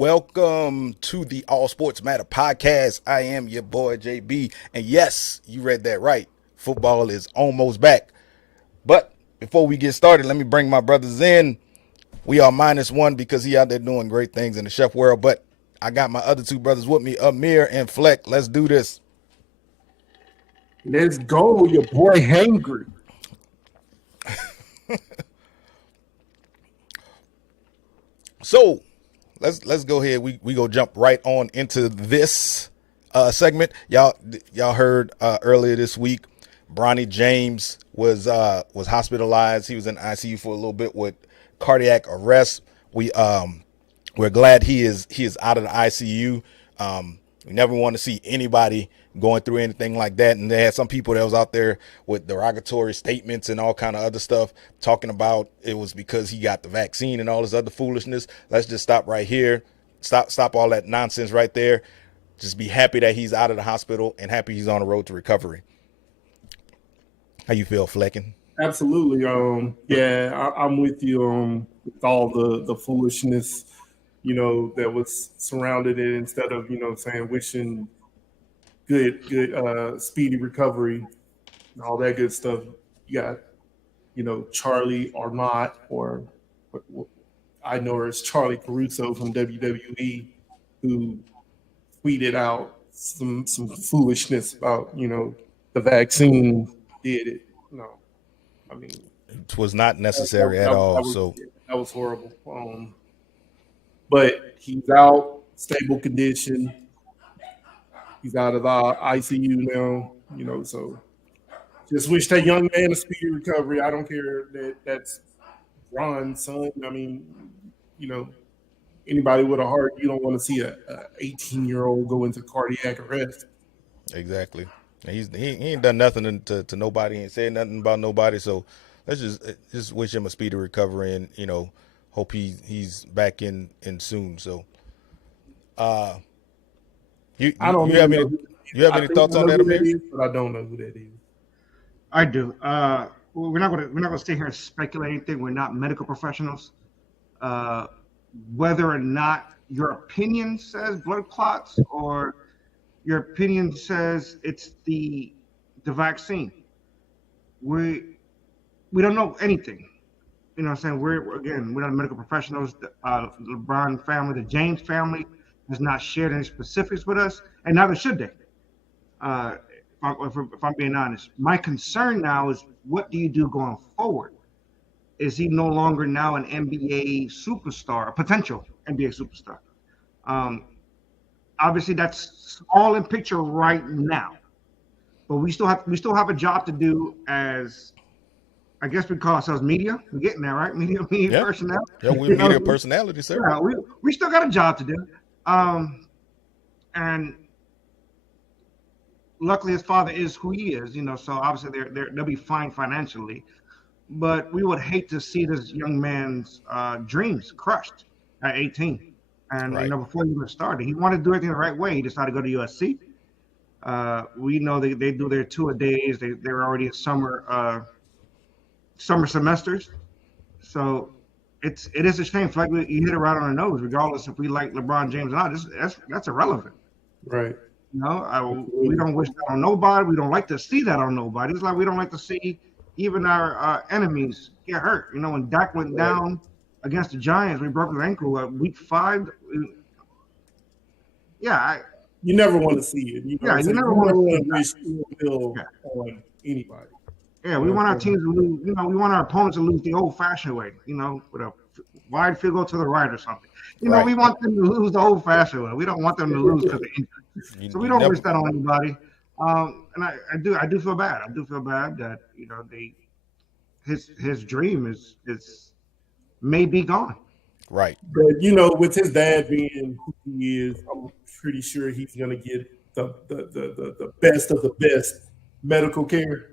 Welcome to the All Sports Matter podcast. I am your boy JB, and yes, you read that right. Football is almost back. But before we get started, let me bring my brothers in. We are -1 because he out there doing great things in the chef world. But I got my other two brothers with me, Amir and Fleck. Let's do this. Let's go, your boy Hangry. So let's go ahead. We go jump right on into this segment. Y'all heard earlier this week, Bronny James was hospitalized. He was in ICU for a little bit with cardiac arrest. We're glad he is out of the ICU. We never want to see anybody going through anything like that. And they had some people that was out there with derogatory statements and all kind of other stuff talking about it was because he got the vaccine and all this other foolishness. Let's just stop right here. Stop all that nonsense right there. Just be happy that he's out of the hospital and happy he's on the road to recovery. How you feel, Flecking? Absolutely. I'm with you with all the foolishness, that was surrounded it, instead of, saying wishing good speedy recovery and all that good stuff. You got, Charlie Arnott, or what I know her as Charlie Caruso from WWE, who tweeted out some foolishness about, the vaccine did it. No, I mean, it was not necessary at all. That was horrible. But he's out, stable condition. He's out of the ICU now, so just wish that young man a speedy recovery. I don't care that that's Ron's son. I mean, anybody with a heart, you don't want to see a 18-year-old go into cardiac arrest. Exactly. He ain't done nothing to nobody, ain't said nothing about nobody. So let's just wish him a speedy recovery, and hope he's back in soon. So you have any thoughts on that, Amir? But I don't know who that is. I do. We're not gonna sit here and speculate anything. We're not medical professionals. Whether or not your opinion says blood clots or your opinion says it's the vaccine, we don't know anything. You know what I'm saying? We're not medical professionals. The LeBron family, the James family, has not shared any specifics with us, and neither should they. If I'm being honest, my concern now is, what do you do going forward? Is he no longer now an NBA superstar, a potential NBA superstar? Obviously, that's all in picture right now, but we still have a job to do as, I guess we call ourselves media. We're getting there, right? Media personnel. Yeah, we're media personality, sir. Yeah, we still got a job to do. And luckily his father is who he is, so obviously they'll be fine financially. But we would hate to see this young man's dreams crushed at 18. And right. Before he even started, he wanted to do everything the right way. He decided to go to USC. We know they do their two-a-days. They're already in summer semesters. So it is a shame. Like you hit it right on the nose. Regardless if we like LeBron James or not, that's irrelevant. Right. We don't wish that on nobody. We don't like to see that on nobody. It's like we don't like to see even our enemies get hurt. When Dak went down against the Giants, we broke his ankle at week 5. You never want to see it. You never want to wish ill on anybody. Yeah, we want our teams to lose. We want our opponents to lose the old-fashioned way. With a wide field goal to the right or something. Right. We want them to lose the old-fashioned way. We don't want them to lose because of injury. So we don't wish that on anybody. And I do feel bad. I do feel bad that his dream is may be gone. Right. But with his dad being who he is, I'm pretty sure he's gonna get the best of the best medical care.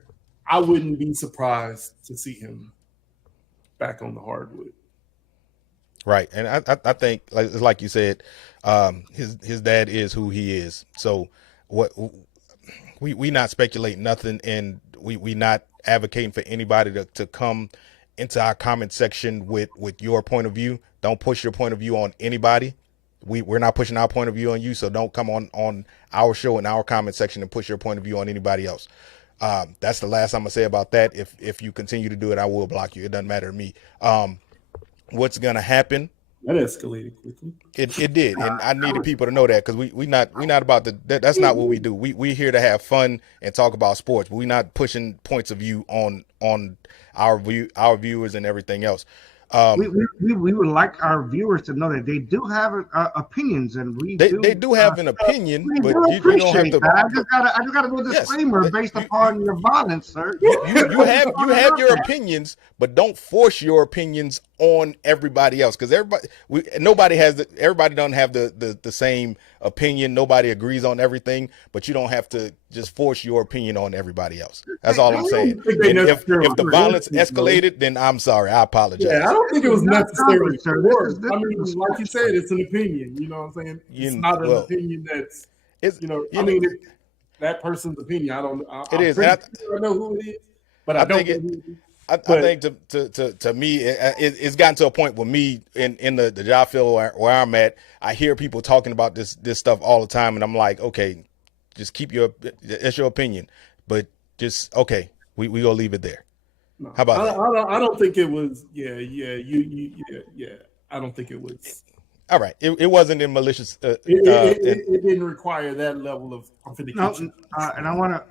I wouldn't be surprised to see him back on the hardwood. Right, and I think, like you said, his dad is who he is. So what we not speculating nothing, and we not advocating for anybody to come into our comment section with your point of view. Don't push your point of view on anybody. we're not pushing our point of view on you, so don't come on our show in our comment section and push your point of view on anybody else. That's the last I'm gonna say about that. If you continue to do it, I will block you. It doesn't matter to me. What's gonna happen? That escalated quickly. It did, and I needed people to know that, because we not about to. That's not what we do. We here to have fun and talk about sports, but we're not pushing points of view on our viewers and everything else. We would like our viewers to know that they do have opinions, and they do have an opinion, but you don't have to. That. I just gotta do a disclaimer based upon your violence, sir. You have your opinions, but don't force your opinions on everybody else, because everybody don't have the same opinion. Nobody agrees on everything, but you don't have to just force your opinion on everybody else. That's all I'm saying. And if the violence escalated, then I'm sorry. I apologize. Yeah, I don't think it was necessarily sir. forced. I mean, like you said, it's an opinion. You know what I'm saying? It's not an opinion that's, that person's opinion. I don't know. It is. I know who it is, but I don't know who it is. I think to me, it's gotten to a point where me in the job field where I'm at, I hear people talking about this stuff all the time, and I'm like, okay, just keep it's your opinion, but just okay, we gonna leave it there. No, how about that? I don't think it was. Yeah. I don't think it was. All right, it wasn't in malicious. It didn't require that level of authentication. No, and I want to,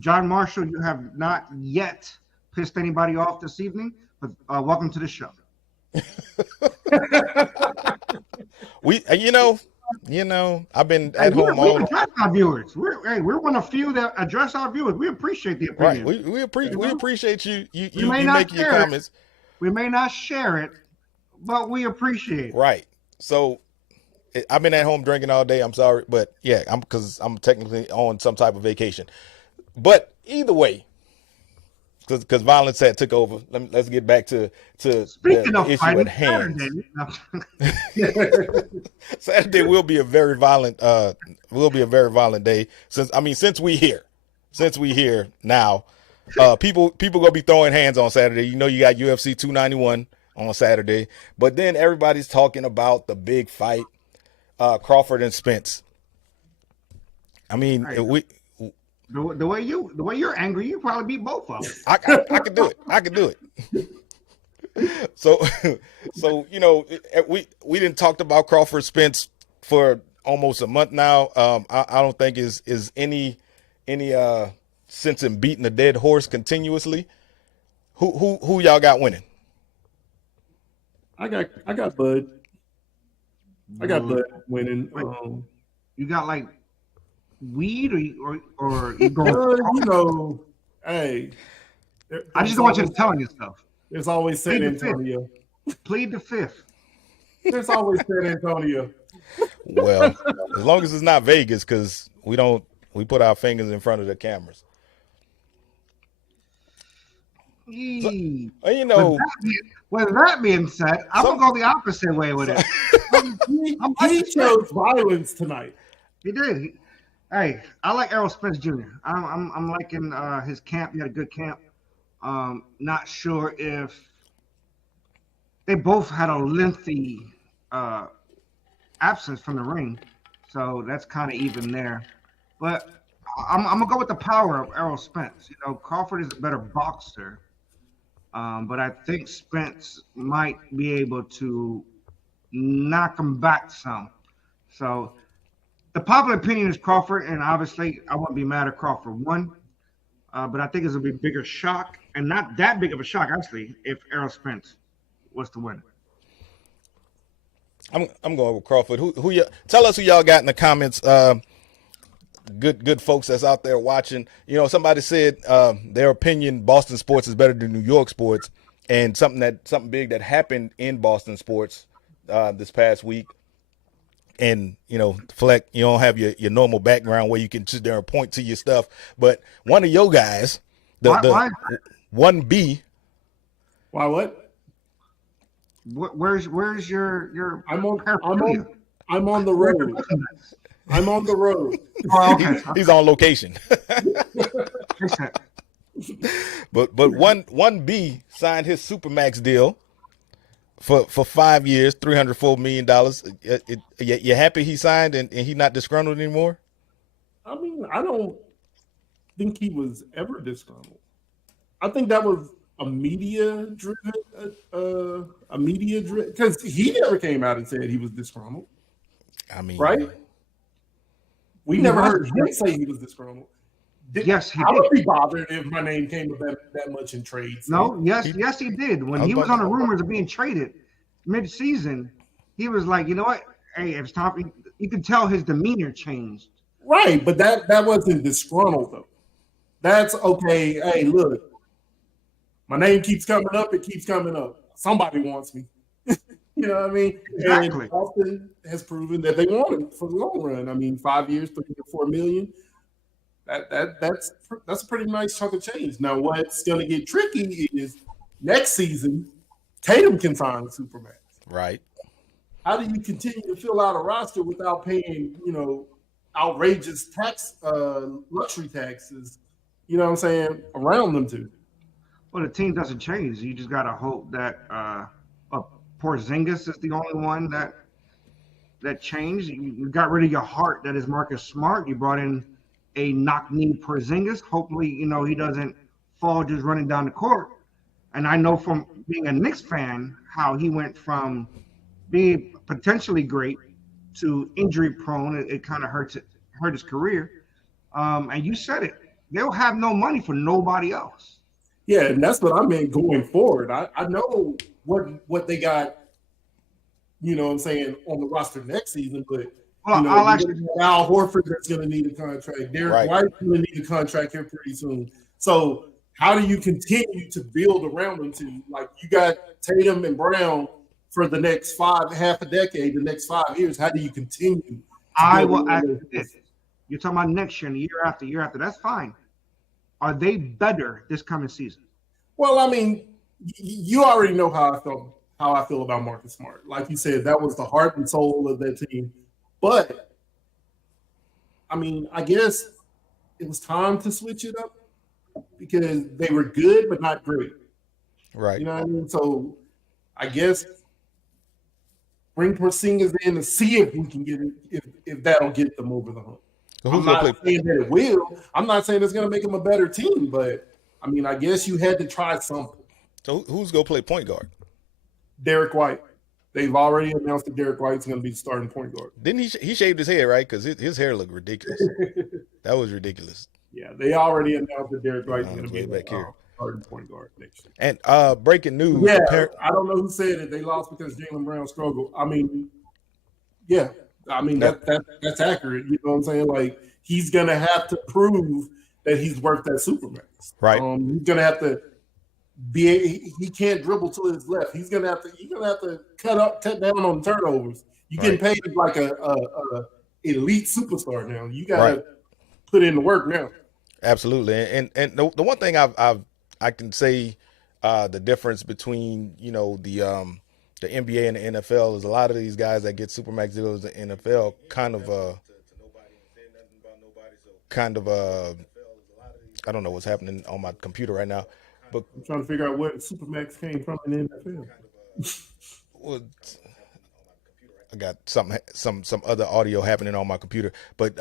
John Marshall, you have not yet pissed anybody off this evening, but welcome to the show. I've been at home all. We address our viewers. We're one of few that address our viewers. We appreciate the opinion. Right. We appreciate you making your comments. We may not share it, but we appreciate it. Right. So I've been at home drinking all day. I'm sorry, but yeah, because I'm technically on some type of vacation. But either way, because violence took over. Let's get back to Speaking of issue fighting, at hand. Saturday will be a very violent day. Since we here now, people gonna be throwing hands on Saturday. You got UFC 291 on Saturday, but then everybody's talking about the big fight, Crawford and Spence. I mean, The way you're angry, you probably beat both of them. I could do it. I could do it. So we didn't talk about Crawford Spence for almost a month now. I don't think is any sense in beating a dead horse continuously. Who y'all got winning? I got Bud. I got Bud winning. You got like weed or you go? Hey. I just don't want you to tell yourself. There's always San Antonio. Plead the fifth. There's always San Antonio. Well, as long as it's not Vegas, because we put our fingers in front of the cameras. So, with that being said, I'm gonna go the opposite way with it. He chose violence tonight. He did. Hey, I like Errol Spence Jr. I'm liking his camp. He had a good camp. Not sure if they both had a lengthy absence from the ring, so that's kind of even there. But I'm gonna go with the power of Errol Spence. Crawford is a better boxer, but I think Spence might be able to knock him back some. So the popular opinion is Crawford, and obviously I wouldn't be mad if Crawford won. But I think it's going to be a bigger shock, and not that big of a shock, actually, if Errol Spence was to win. I'm going with Crawford. Tell us who y'all got in the comments. Good folks that's out there watching. Somebody said their opinion, Boston sports is better than New York sports, and something big that happened in Boston sports this past week. And, Fleck, you don't have your normal background where you can sit there and point to your stuff. But one of your guys, why? 1B. Why what? Where's your I'm on the road. I'm on the road. Oh, okay. He's on location. But 1B signed his Supermax deal for 5 years, $304 million. You happy he signed and he not disgruntled anymore? I mean, I don't think he was ever disgruntled. I think that was a media driven, because he never came out and said he was disgruntled. I mean, right? We never heard him say he was disgruntled. Yes, he I would did. be bothered if my name came up that much in trades. No, yes, he did. When he was on the rumors of being traded mid-season, he was like, you know what? Hey, it's time. You could tell his demeanor changed. Right, but that wasn't disgruntled though. That's okay. Hey, look, my name keeps coming up. It keeps coming up. Somebody wants me. You know what I mean? Exactly. And Austin has proven that they want him for the long run. I mean, 5 years, $3 million. That's a pretty nice chunk of change. Now, what's going to get tricky is next season, Tatum can sign Supermax. right. How do you continue to fill out a roster without paying, outrageous luxury taxes? You know what I'm saying? Around them too. Well, the team doesn't change. You just gotta hope that Porzingis is the only one that changed. You got rid of your heart. That is Marcus Smart. You brought in a knock-knee Porzingis. Hopefully, he doesn't fall just running down the court. And I know from being a Knicks fan how he went from being potentially great to injury-prone. It kind of hurt his career. And you said it. They'll have no money for nobody else. Yeah, and that's what I meant going forward. I know what they got, what I'm saying, on the roster next season, but Al Horford that's going to need a contract. Derek White's going to need a contract here pretty soon. So how do you continue to build around them to, like, you got Tatum and Brown for the next half a decade, the next 5 years? How do you continue? I will ask this. You're talking about next year and the year after. That's fine. Are they better this coming season? Well, I mean, you already know how I feel about Marcus Smart. Like you said, that was the heart and soul of that team. But I mean, I guess it was time to switch it up because they were good but not great. Right. You know what I mean? So I guess bring Porzingis in to see if we can get it, if that'll get them over the hump. So I'm not saying that it will. I'm not saying it's going to make them a better team, but I mean, I guess you had to try something. So who's going to play point guard? Derek White. They've already announced that Derek White's going to be the starting point guard. Didn't he shaved his hair, right? Because his hair looked ridiculous. That was ridiculous. Yeah, they already announced that Derek White's going to be back here. Starting point guard next year. And breaking news. Yeah, I don't know who said it. They lost because Jaylen Brown struggled. I mean, yeah. I mean, that's accurate. You know what I'm saying? Like, he's going to have to prove that he's worth that Supermax. Right. He's going to have to he can't dribble to his left. You're going to have to cut down on turnovers. You're getting paid like a elite superstar now. You got to put in the work now. Absolutely. And the one thing I can say the difference between, the NBA and the NFL is a lot of these guys that get Supermax deals in the NFL I don't know what's happening on my computer right now, but I'm trying to figure out where Supermax came from in the NFL. I got some other audio happening on my computer, but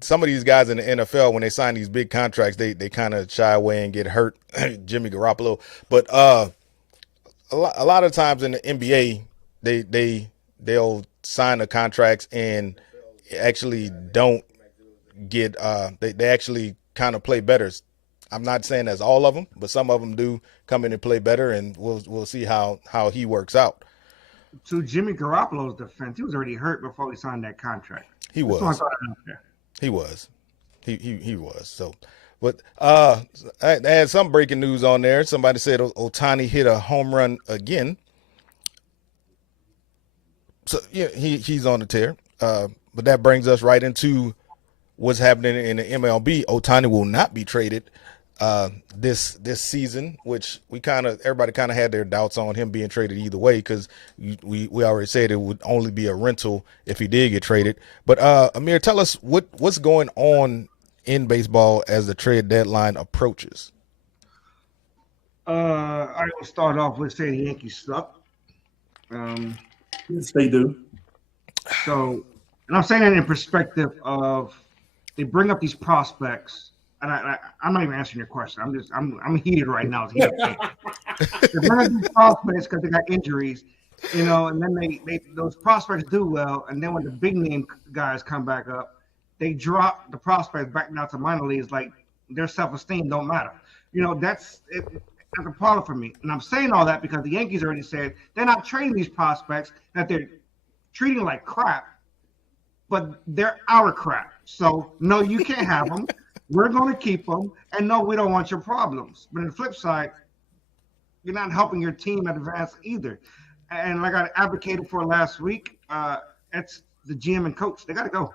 some of these guys in the NFL, when they sign these big contracts, they kind of shy away and get hurt. Jimmy Garoppolo, but a lot of times in the NBA, they'll sign the contracts and actually don't get they actually kind of play better. I'm not saying that's all of them, but some of them do come in and play better, and we'll see how he works out. To Jimmy Garoppolo's defense, he was already hurt before he signed that contract. He was. He was. So, but I had some breaking news on there. Somebody said Ohtani hit a home run again. So yeah, he's on the tear. But that brings us right into what's happening in the MLB. Ohtani will not be traded this season, which everybody kind of had their doubts on him being traded either way, because we already said it would only be a rental if he did get traded. But Amir, tell us what's going on in baseball as the trade deadline approaches. I will start off with saying the Yankees suck. Yes, they do. So, and I'm saying that in perspective of they bring up these prospects, and I'm not even answering your question. I'm heated right now. It's heated. They bring up these prospects because they got injuries, and then they those prospects do well, and then when the big name guys come back up, they drop the prospects back down to minor leagues like their self-esteem don't matter. That's it. That's a problem for me. And I'm saying all that because the Yankees already said they're not trading these prospects, that they're treating like crap, but they're our crap. So, no, you can't have them. We're going to keep them. And no, we don't want your problems. But on the flip side, you're not helping your team advance either. And like I advocated for last week, it's the GM and coach. They got to go.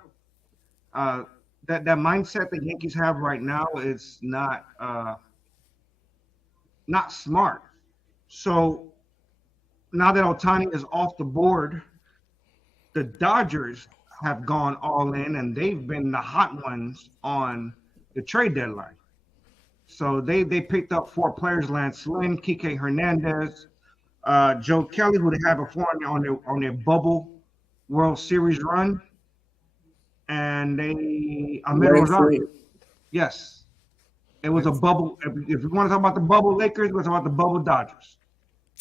That mindset the Yankees have right now is not smart. So now that Ohtani is off the board, the Dodgers have gone all in, and they've been the hot ones on the trade deadline. So they picked up 4 players: Lance Lynn, Kike Hernandez, Joe Kelly, who they had before on their bubble World Series run, and they Ahmed Rosario. Yes. It was a bubble. If you want to talk about the bubble Lakers, we're talking about the bubble Dodgers.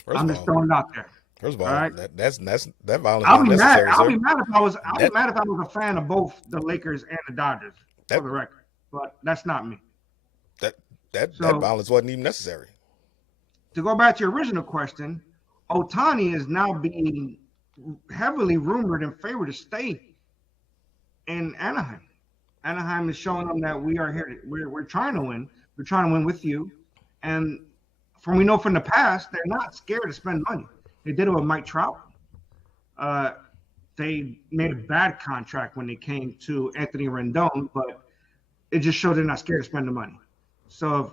I'm just throwing it out there. First of all, right? that violence. I'll be mad. Sir. I'll be mad if I was. I'll be mad if I was a fan of both the Lakers and the Dodgers, for the record. But that's not me. That violence wasn't even necessary. To go back to your original question, Ohtani is now being heavily rumored and favored to stay in Anaheim. Anaheim is showing them that we are here. We're trying to win. We're trying to win with you. And we know from the past, they're not scared to spend money. They did it with Mike Trout. They made a bad contract when they came to Anthony Rendon, but it just showed they're not scared to spend the money. So if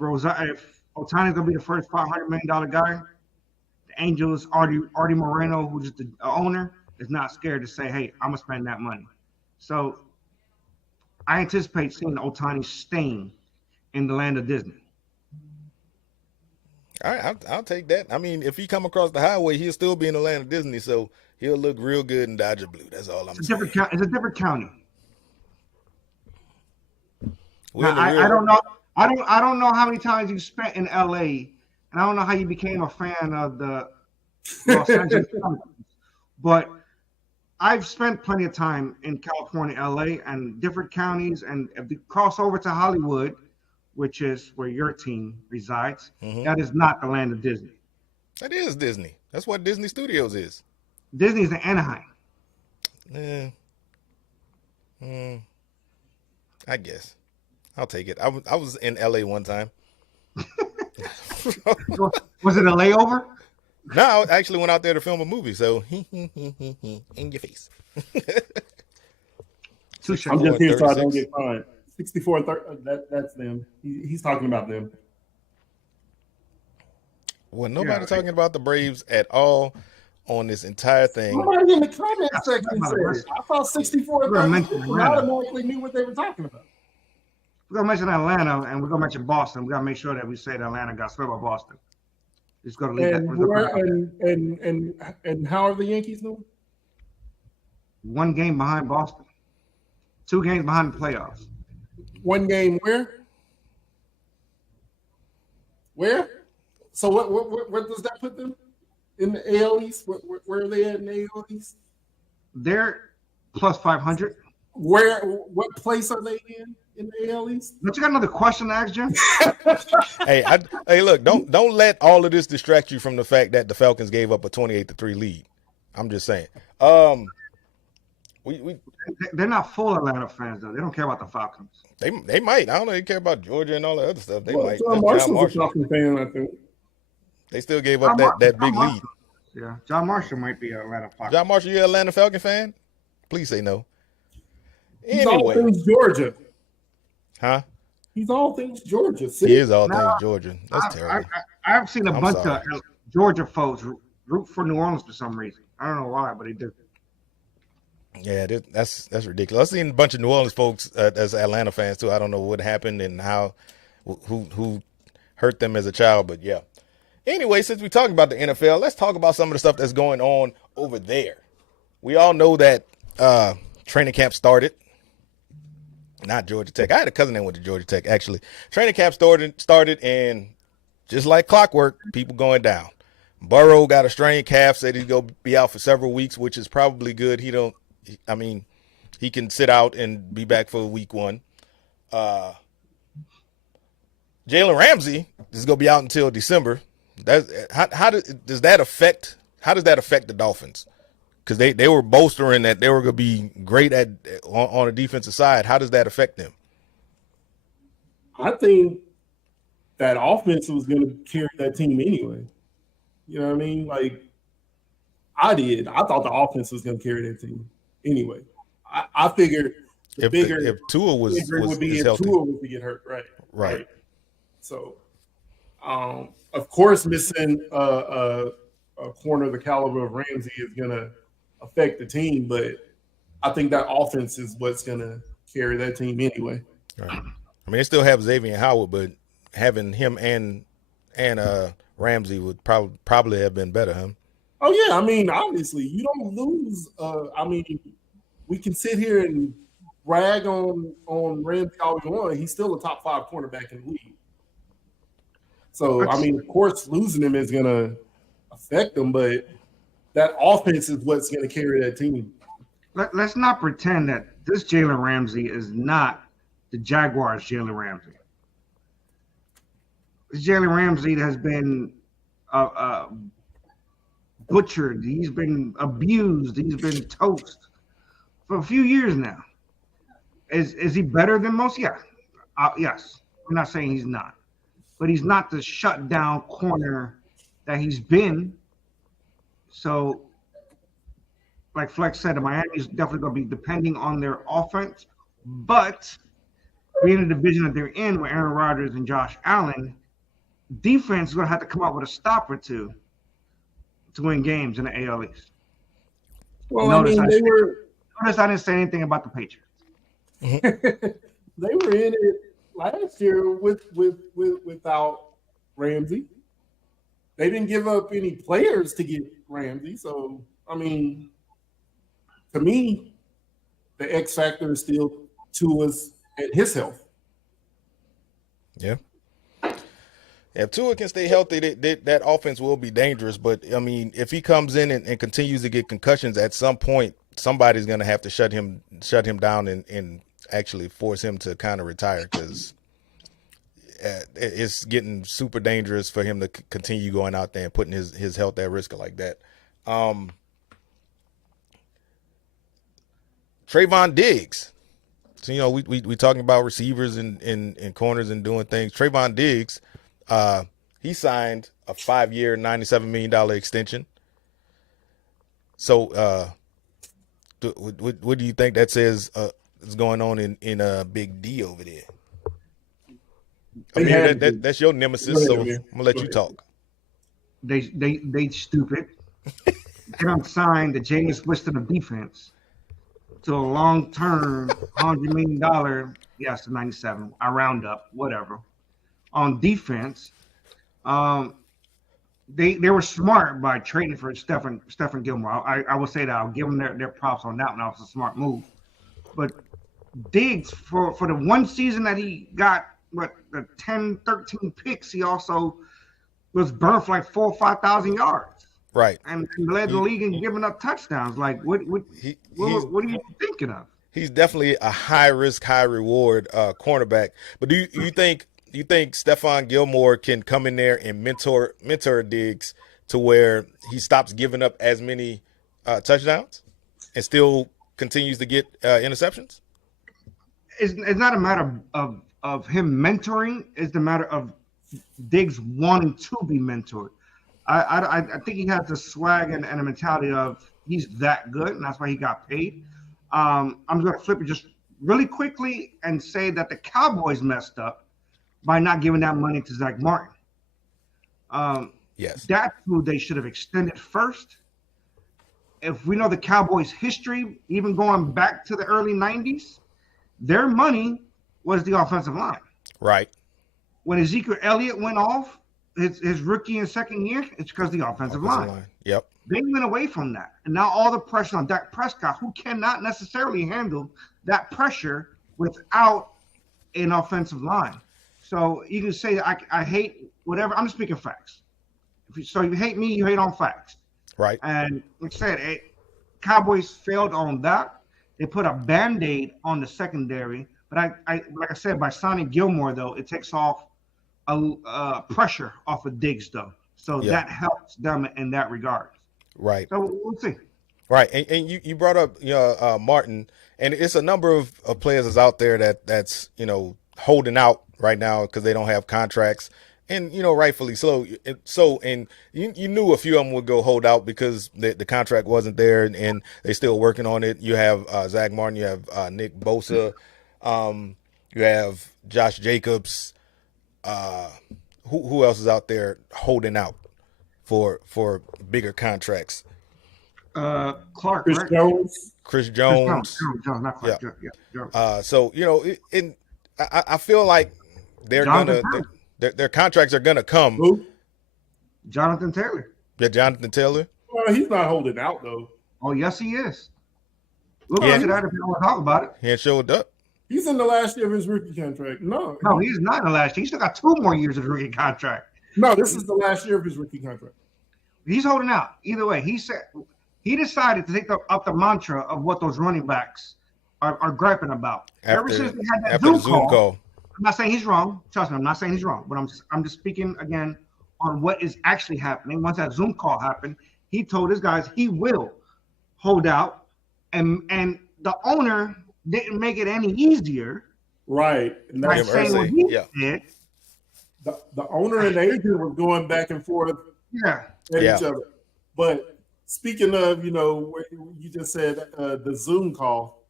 Ohtani's gonna be the first $500 million guy, the Angels, Artie Moreno, who's the owner, is not scared to say, "Hey, I'm gonna spend that money." So I anticipate seeing Ohtani staying in the land of Disney. All right, I'll take that. I mean, if he come across the highway, he'll still be in the land of Disney, so he'll look real good in Dodger blue. That's all I'm saying. It's a different county. Now, I don't know. I don't know how many times you spent in LA, and I don't know how you became a fan of the Los Angeles Chargers, but I've spent plenty of time in California, LA, and different counties. And if you cross over to Hollywood, which is where your team resides, that is not the land of Disney. That is Disney. That's what Disney Studios is. Disney's in Anaheim. I guess. I'll take it. I was in LA one time. Was it a layover? No, I actually went out there to film a movie, so in your face. I'm just here so I don't get fined. 64-30. That's them. He's talking about them. Well, nobody talking about the Braves at all on this entire thing. Somebody in the comment section said, I thought 64-30 automatically knew what they were talking about. We're gonna mention Atlanta and we're gonna mention Boston. We gotta make sure that we say that Atlanta got swept by Boston. Just gonna leave and how are the Yankees doing? 1 game behind Boston. 2 games behind the playoffs. 1 game where? Where? So what does that put them in the AL East? Where are they at in the AL East? They're plus 500. What place are they in the AL East? Don't you got another question to ask, Jim? Hey, look, don't let all of this distract you from the fact that the Falcons gave up a 28-3 lead. I'm just saying. They're not full Atlanta fans though. They don't care about the Falcons. They might. I don't know. They care about Georgia and all the other stuff. They might. John Marshall's a Falcons fan, I think. They still gave up that big lead. Yeah, John Marshall might be an Atlanta Falcons. John Marshall, you an Atlanta Falcon fan? Please say no. He's all things Georgia. Huh? He's all things Georgia. See? He is all things Georgia. That's terrible. I've seen a bunch of Georgia folks root for New Orleans for some reason. I don't know why, but they do. Yeah, that's ridiculous. I've seen a bunch of New Orleans folks as Atlanta fans too. I don't know what happened and who hurt them as a child, but yeah. Anyway, since we're talking about the NFL, let's talk about some of the stuff that's going on over there. We all know that training camp started. Not Georgia Tech. I had a cousin that went to Georgia Tech, actually. Training camp started, and just like clockwork, people going down. Burrow got a strained calf, said he's going to be out for several weeks, which is probably good. He can sit out and be back for week one. Jalen Ramsey is going to be out until December. How does that affect the Dolphins? Because they were bolstering that they were going to be great on the defensive side. How does that affect them? I think that offense was going to carry that team anyway. You know what I mean? Like, I thought the offense was going to carry that team anyway. I figured if Tua was would be if healthy. Tua was to get hurt, Right. So, of course, missing a corner of the caliber of Ramsey is going to affect the team, but I think that offense is what's going to carry that team anyway. Right. I mean, they still have Xavier Howard, but having him and Ramsey would probably have been better, huh? Oh yeah, I mean, obviously you don't lose. We can sit here and rag on Ramsey all we want. He's still a top 5 cornerback in the league. So I mean, of course, losing him is going to affect him, but that offense is what's going to carry that team. Let's not pretend that this Jalen Ramsey is not the Jaguars' Jalen Ramsey. This Jalen Ramsey has been butchered. He's been abused. He's been toast for a few years now. Is he better than most? Yeah. Yes. I'm not saying he's not. But he's not the shutdown corner that he's been. So, like Flex said, Miami's definitely going to be depending on their offense. But being in the division that they're in with Aaron Rodgers and Josh Allen, defense is going to have to come out with a stop or two to win games in the AL East. Well, Notice I didn't say anything about the Patriots. They were in it last year without Ramsey. They didn't give up any players to get Ramsey. So, I mean, to me, the X factor is still Tua's and his health. Yeah. If Tua can stay healthy, that offense will be dangerous. But, I mean, if he comes in and continues to get concussions, at some point, somebody's going to have to shut him down and actually force him to kind of retire, because it's getting super dangerous for him to continue going out there and putting his health at risk like that. Trayvon Diggs. So, we talking about receivers and corners and doing things. Trayvon Diggs, he signed a 5-year, $97 million extension. So, what do you think that says is going on in Big D over there? I mean, that's your nemesis, so I'm gonna let you talk. They stupid. They don't sign the Jameis Winston of defense to a long-term $100 million. Yes, 97. I round up, whatever. On defense, they were smart by trading for Stephen Gilmore. I will say that I'll give them their props on that one. That was a smart move. But Diggs, for the one season that he got the 10, 13 picks, he also was burned for like 4,000 or 5,000 yards. Right. And led the league in giving up touchdowns. Like, what are you thinking of? He's definitely a high risk, high reward cornerback. But do you think Stephon Gilmore can come in there and mentor Diggs to where he stops giving up as many touchdowns and still continues to get interceptions? It's not a matter of him mentoring. It's the matter of Diggs wanting to be mentored. I think he has the swag and a mentality of he's that good, and that's why he got paid. I'm going to flip it just really quickly and say that the Cowboys messed up by not giving that money to Zach Martin. Yes. That's who they should have extended first. If we know the Cowboys' history, even going back to the early 90s, their money was the offensive line. Right. When Ezekiel Elliott went off his rookie and second year, it's because the offensive line. Yep. They went away from that. And now all the pressure on Dak Prescott, who cannot necessarily handle that pressure without an offensive line. So you can say I hate whatever. I'm just speaking facts. So you hate me, you hate on facts. Right. And like I said, Cowboys failed on that. They put a Band-Aid on the secondary. But I like I said, by signing Gilmore, though, it takes off pressure off of Diggs, though. So that helps them in that regard. Right. So we'll see. Right. And you brought up Martin, and it's a number of players that's out there that's holding out right now because they don't have contracts, and rightfully so. And you knew a few of them would go hold out because the contract wasn't there, and they're still working on it. You have Zach Martin, you have Nick Bosa, you have Josh Jacobs. Who else is out there holding out for bigger contracts? Clark, Chris right? Jones. Chris Jones. Jones, not Clark. Yeah. Jones. So I feel like they're Jonathan their contracts are gonna come. Who? Jonathan Taylor. Yeah, Jonathan Taylor. Well, he's not holding out though. Oh, yes, he is. Look Yeah. into that if you want to talk about it. He ain't showed up. He's in the last year of his rookie contract. No, He's not in the last year. He's still got 2 more years of the rookie contract. no, this is the last year of his rookie contract. He's holding out. Either way, he said he decided to take up the mantra of what those running backs are griping about. Ever since they had that After the Zoom Zoom call. I'm not saying he's wrong. Trust me, I'm not saying he's wrong. But I'm just speaking again on what is actually happening. Once that Zoom call happened, he told his guys he will hold out, and the owner didn't make it any easier Right. And by that's, saying what he did. the owner and the agent were going back and forth Yeah. at each other. But speaking of, what you just said, the Zoom call,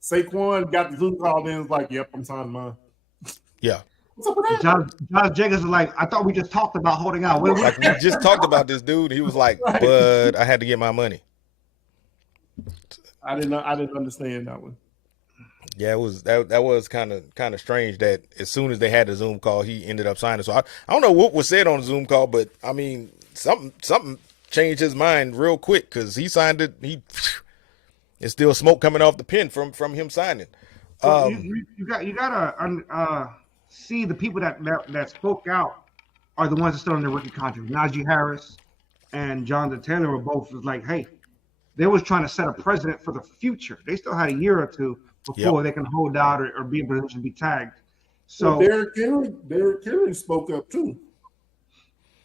Saquon got the Zoom call, then was like, "Yep, I'm signing mine." Yeah. What's up with that? Josh Jacobs was like, I thought we just talked about holding out. Like we just talked about this dude. He was like, Right. but I had to get my money. I didn't understand that one. Yeah, it was that was kind of strange that as soon as they had the Zoom call, he ended up signing. So I don't know what was said on the Zoom call, but I mean something changed his mind real quick because he signed it. It's still smoke coming off the pen from him signing. So you gotta see the people that spoke out are the ones that still in their rookie contract. Najee Harris and Jonathan Taylor were both like, hey, they was trying to set a precedent for the future. They still had a year or two before they can hold out or be in position to be tagged. So Derrick Henry spoke up too.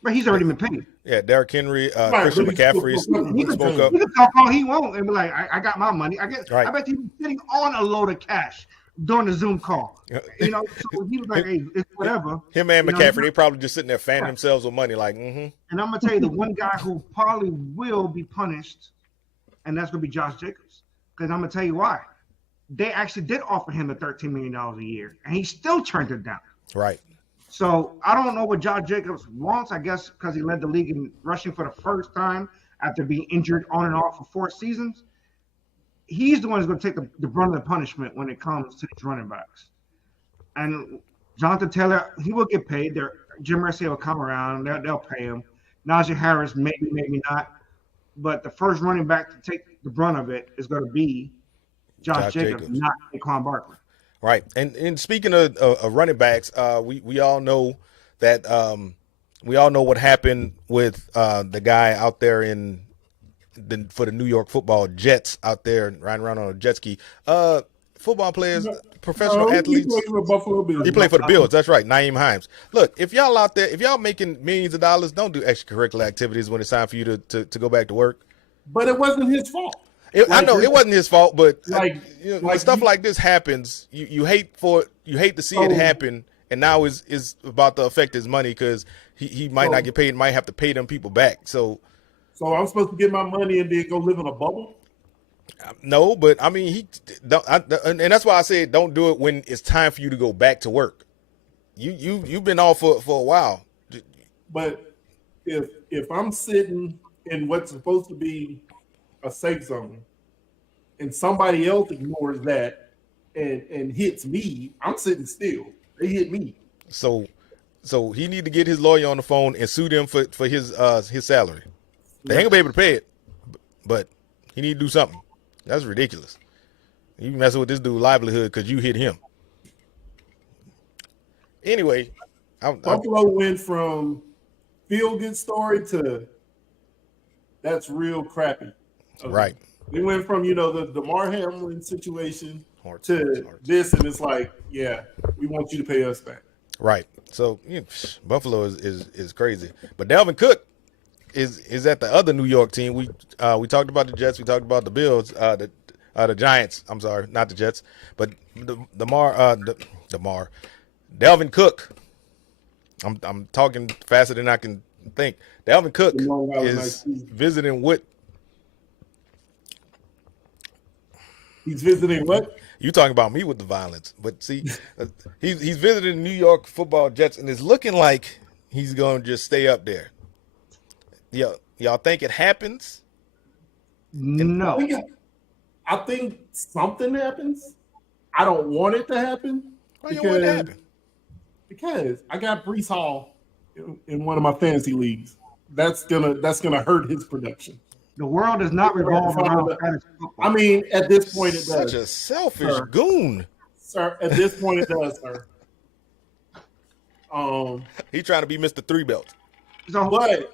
but he's already been paid. Yeah, Derrick Henry, Right, Christian but he McCaffrey spoke up. He can talk all he won't and be like, I got my money. I Right. bet he was sitting on a load of cash during the Zoom call. So he was like, hey, it's whatever. Him and You know, McCaffrey, they probably just sitting there fanning themselves with money, like, And I'm gonna tell you the one guy who probably will be punished, and that's gonna be Josh Jacobs. Because I'm gonna tell you why. They actually did offer him the $13 million a year, and he still turned it down. right. So I don't know what Josh Jacobs wants. I guess because he led the league in rushing for the first time after being injured on and off for 4 seasons. He's the one who's going to take the brunt of the punishment when it comes to these running backs. And Jonathan Taylor, he will get paid. Jim Irsay will come around. They'll pay him. Najee Harris, maybe not. But the first running back to take the brunt of it is going to be Josh Jacobs, not Saquon Barkley. Right. And speaking of running backs, we all know that we all know what happened with the guy out there for the New York Football Jets out there riding around on a jet ski. Football players, professional athletes. He played for Buffalo Bills. He played for the Bills. That's right. Naeem Hines. Look, if y'all out there, if y'all making millions of dollars, don't do extracurricular activities when it's time for you to go back to work. But it wasn't his fault. I know it wasn't his fault, but Like stuff like this happens. You hate to see it happen, and now is about to affect his money because he might not get paid, might have to pay them people back. So I'm supposed to get my money and then go live in a bubble? no, but I mean and that's why I said don't do it when it's time for you to go back to work. You've been off for a while. But if I'm sitting in what's supposed to be a safe zone and somebody else ignores that and hits me, I'm sitting still. They hit me. So So he need to get his lawyer on the phone and sue them for his salary. They ain't gonna be able to pay it, but he need to do something. That's ridiculous. You messing with this dude's livelihood because you hit him. Anyway, Buffalo went from feel good story to that's real crappy. Right. They went from the Damar Hamlin situation to this, and it's like, yeah, we want you to pay us back. Right. So Buffalo is crazy, but Dalvin Cook is at the other New York team. We talked about the Jets. We talked about the Bills. The Giants. I'm sorry, not the Jets, but Damar. Dalvin Cook. I'm talking faster than I can think. Dalvin Cook is visiting what? He's visiting what? You talking about me with the violence, but see, he's visiting the New York Football Jets, and it's looking like he's going to just stay up there. Y'all think it happens? No. I think something happens. I don't want it to happen. Why you want it to happen? Because I got Breece Hall in one of my fantasy leagues. That's gonna hurt his production. The world does not revolve around fantasy football. I mean, at this point, it does. Such a selfish goon. Sir, at this point, it does, sir. He trying to be Mr. Three Belt. But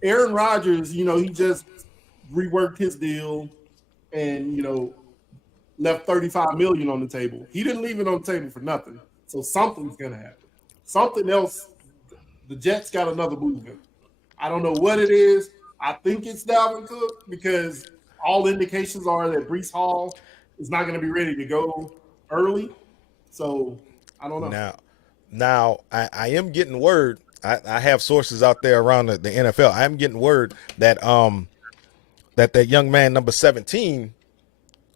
Aaron Rodgers, he just reworked his deal and, left $35 million on the table. He didn't leave it on the table for nothing. So something's going to happen. Something else. The Jets got another move in. I don't know what it is. I think it's Dalvin Cook because all indications are that Breece Hall is not going to be ready to go early. So I don't know. Now I am getting word. I have sources out there around the NFL. I am getting word that that young man number 17,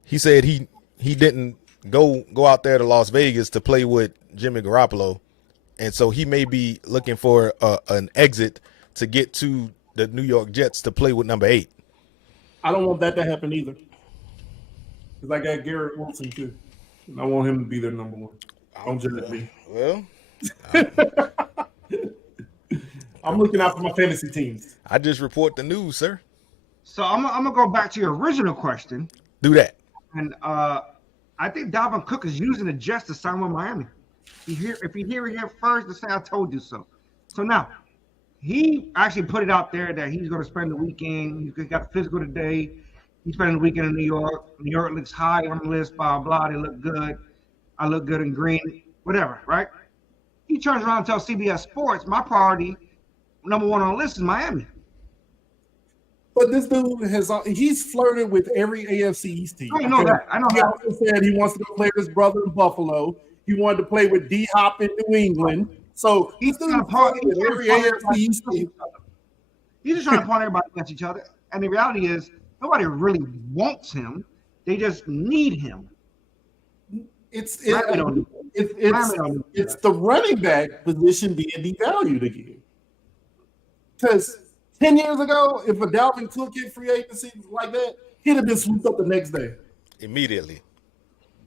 he said he didn't go out there to Las Vegas to play with Jimmy Garoppolo, and so he may be looking for an exit to get to the New York Jets to play with number 8. I don't want that to happen either, because I got Garrett Wilson too, and I want him to be their number 1. Don't judge me. Well, I'm looking out for my fantasy teams. I just report the news, sir. So I'm gonna go back to your original question. Do that. And I think Dalvin Cook is using the Jets to sign with Miami. If you hear it here first, to say I told you so. So now, he actually put it out there that he's going to spend the weekend. He got physical today. He's spending the weekend in New York. New York looks high on the list, blah, blah. They look good. I look good in green, whatever, right? He turns around and tells CBS Sports, my priority, number 1 on the list is Miami. But this dude he's flirted with every AFC East team. I know that. He also said he wants to go play with his brother in Buffalo. He wanted to play with D-Hop in New England. So he's doing flirting with every AFC East team. He's just trying to point everybody against each other. And the reality is, nobody really wants him. They just need him. It's the running back position being devalued again. Because 10 years ago, if a Dalvin Cook hit free agency like that, he'd have been swooped up the next day. Immediately.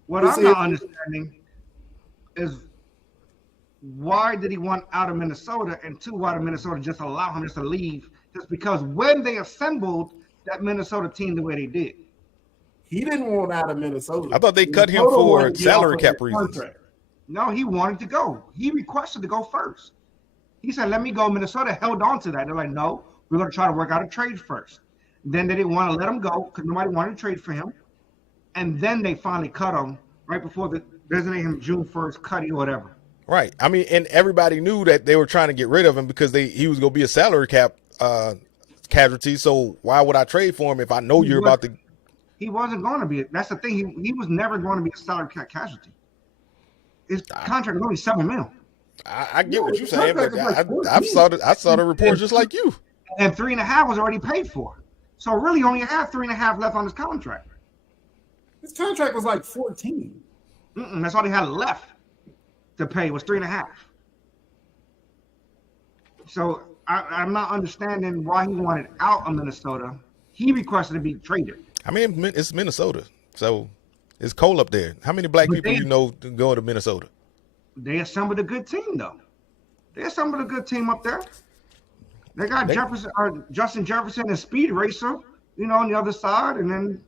What I'm not understanding is why did he want out of Minnesota, and 2, why did Minnesota just allow him just to leave? Just because when they assembled that Minnesota team the way they did. He didn't want out of Minnesota. I thought they cut him for salary cap reasons. No, he wanted to go. He requested to go first. He said, let me go. Minnesota held on to that. They're like, no, we're going to try to work out a trade first. Then they didn't want to let him go because nobody wanted to trade for him. And then they finally cut him right before the designate him June 1st, cutting or whatever. Right. I mean, and everybody knew that they were trying to get rid of him because he was going to be a salary cap casualty. So why would I trade for him if I know you're about to? He wasn't going to be. That's the thing. He was never going to be a salary cap casualty. His contract was only $7 million. I get what you're saying, but I saw the report just like you. And 3.5 was already paid for. So really only had 3.5 left on his contract. His contract was like 14. That's all he had left to pay was 3.5. So I'm not understanding why he wanted out of Minnesota. He requested to be traded. I mean, it's Minnesota, so it's cold up there. How many black people you know go to Minnesota? they assembled a good team though. They assembled a good team up there. They got Justin Jefferson and Speed Racer, on the other side, and then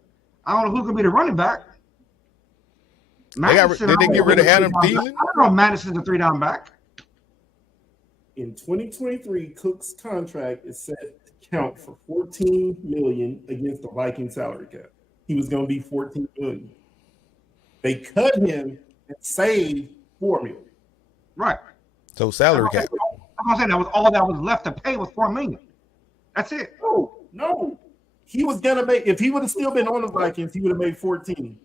I don't know who could be the running back. Did they get rid of Adam Thielen? I don't know if Madison's a 3-down back. In 2023, Cook's contract is set to count for $14 million against the Vikings salary cap. He was going to be $14 million. They cut him and saved $4 million. Right. So salary cap. I'm saying that was all that was left to pay was $4 million. That's it. No. He was gonna make, if he would have still been on the Vikings, he would have made 14.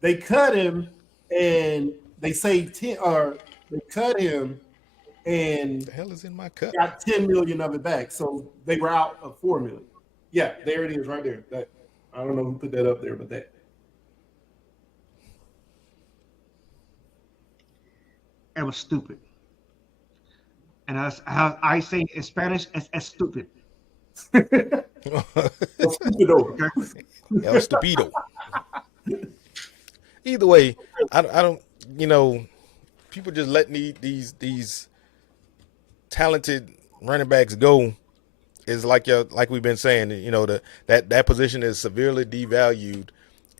They cut him and they saved 10, or they cut him and The hell is in my cup? got 10 million of it back. So they were out of 4 million. Yeah, there it is right there. That, I don't know who put that up there, but that. It was stupid. And as I say in Spanish, it's stupid. Stupido. El Stupido. Either way, I don't, people just letting these talented running backs go is like we've been saying, that position is severely devalued,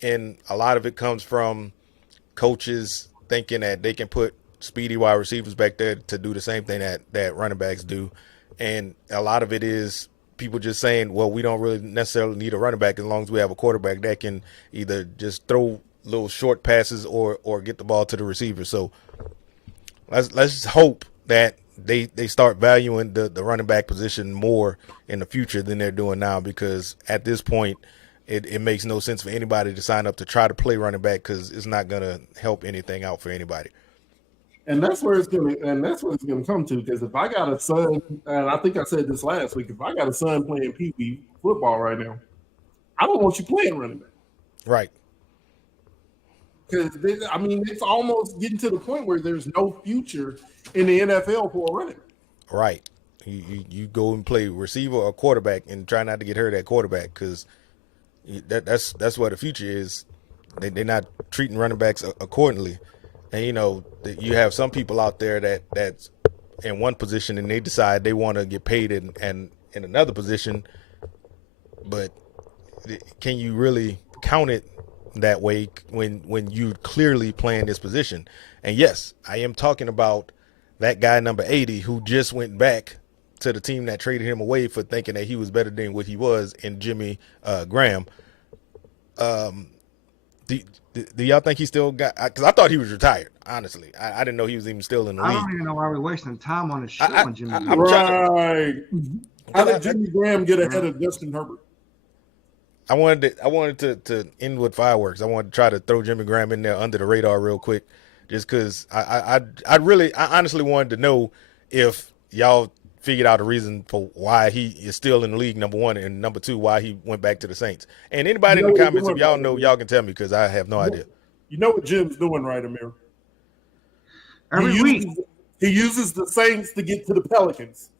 and a lot of it comes from coaches thinking that they can put speedy wide receivers back there to do the same thing that running backs do, and a lot of it is people just saying, well, we don't really necessarily need a running back as long as we have a quarterback that can either just throw little short passes or get the ball to the receiver. So let's just hope that they start valuing the running back position more in the future than they're doing now, because at this point it makes no sense for anybody to sign up to try to play running back, because it's not going to help anything out for anybody. And that's where it's gonna come to. Because if I got a son, and I think I said this last week, if I got a son playing Pee Wee football right now, I don't want you playing running back. Right. Because it's almost getting to the point where there's no future in the NFL for a running back. Right. You go and play receiver or quarterback and try not to get hurt at quarterback, because that's what the future is. They're not treating running backs accordingly. And, you have some people out there that's in one position and they decide they want to get paid in another position. But can you really count it that way when you clearly playing this position? And yes, I am talking about that guy number 80 who just went back to the team that traded him away for thinking that he was better than what he was, in Jimmy Graham. Do y'all think he still got? Because I thought he was retired. Honestly, I didn't know he was even still in the league. I don't even know why we're wasting time on the show on Jimmy. Right. How did Jimmy Graham get ahead of Justin Herbert? I wanted to end with fireworks. I wanted to try to throw Jimmy Graham in there under the radar real quick, just because I honestly wanted to know if y'all figured out a reason for why he is still in the league, number one, and number two, why he went back to the Saints. And anybody in the comments, if y'all know, y'all can tell me, because I have no idea. You know what Jim's doing, right, Amir? Every week. He uses the Saints to get to the Pelicans.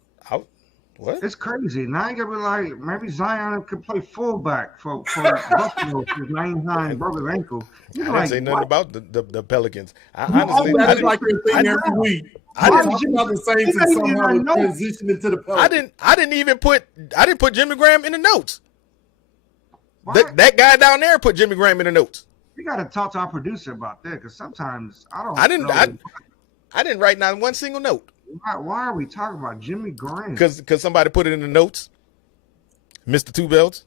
What? It's crazy. Now you gotta be like, maybe Zion could play fullback for Buffalo because Zion broke his ankle. I didn't say nothing about the Pelicans. Honestly, that's like your thing every week. I didn't talk about the Saints and somehow transition into the Pelicans. I didn't put Jimmy Graham in the notes. That guy down there put Jimmy Graham in the notes. We gotta talk to our producer about that, because sometimes I didn't write not one single note. Why are we talking about Jimmy Graham? Because somebody put it in the notes. Mr. Two Belts.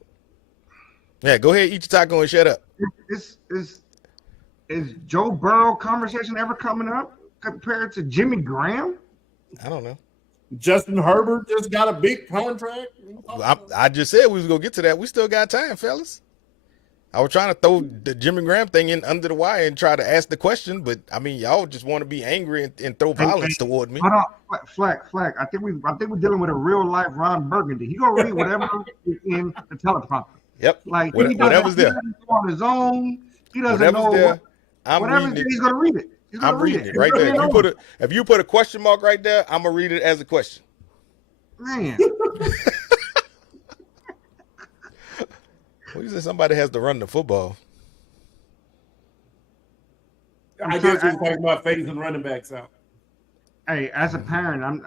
Yeah, go ahead, eat your taco and shut up. Is Joe Burrow conversation ever coming up compared to Jimmy Graham? I don't know. Justin Herbert just got a big contract. I just said we was gonna get to that. We still got time, fellas. I was trying to throw the Jimmy Graham thing in under the wire and try to ask the question, but y'all just want to be angry and throw violence toward me. Hold on, Flack. I think we're dealing with a real life Ron Burgundy. He gonna read whatever is in the teleprompter. Yep. Like whatever's there. He doesn't go on his own. He doesn't Whatever's know. there, I'm reading it. He's gonna read it. I'm reading it right there. If you put a question mark right there, I'm gonna read it as a question. Man. Well, you said somebody has to run the football. I guess we're talking about phasing running backs out. Hey, as a parent,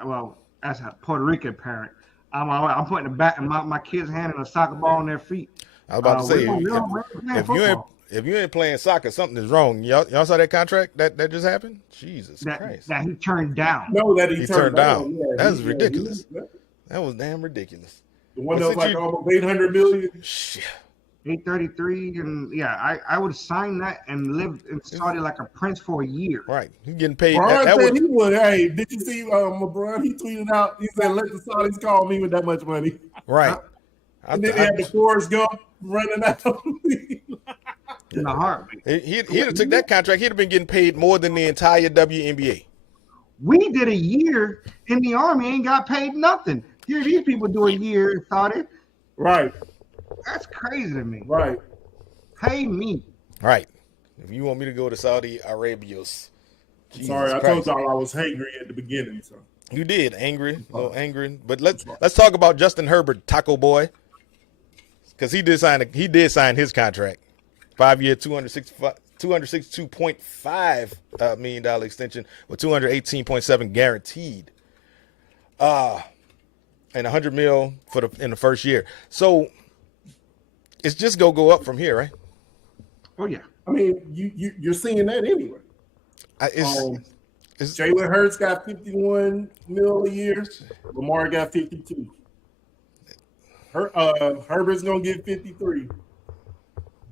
as a Puerto Rican parent, I'm putting a bat in my kid's hand and a soccer ball on their feet. I was about to say, We're playing if you ain't football. if you ain't playing soccer, something is wrong. Y'all saw that contract that just happened? Jesus Christ. That he turned down. No, that He turned down. Yeah, That's he- ridiculous. he- That was damn ridiculous. the one But that was since like you- almost 800 million. Shit. 833, and yeah, I would sign that and live in Saudi like a prince for a year. Right. He getting paid. Brian That said was, he would. Hey, did you see LeBron? He tweeted out. He said, "Let the Saudis call me with that much money." right. And then he had the Forrest Gump running out. In a heartbeat. He'd have took that contract. He'd have been getting paid more than the entire WNBA. We did a year in the army, ain't got paid nothing. Here these people do a year in Saudi. Right, That's crazy to me. right. Pay me. Right. If you want me to go to Saudi Arabia's. Jesus Sorry, I Christ. told y'all I was hangry at the beginning. So You did, angry, a little angry. But let's talk about Justin Herbert, Taco Boy, because he did sign his contract, 5-year, $262.5 million extension with $218.7 guaranteed, and $100 million in the first year. So it's just go up from here, right? Oh yeah. I mean, you're seeing that anyway. It's Jalen Hurts got 51 mil a year. Lamar got 52. Herbert's gonna get 53.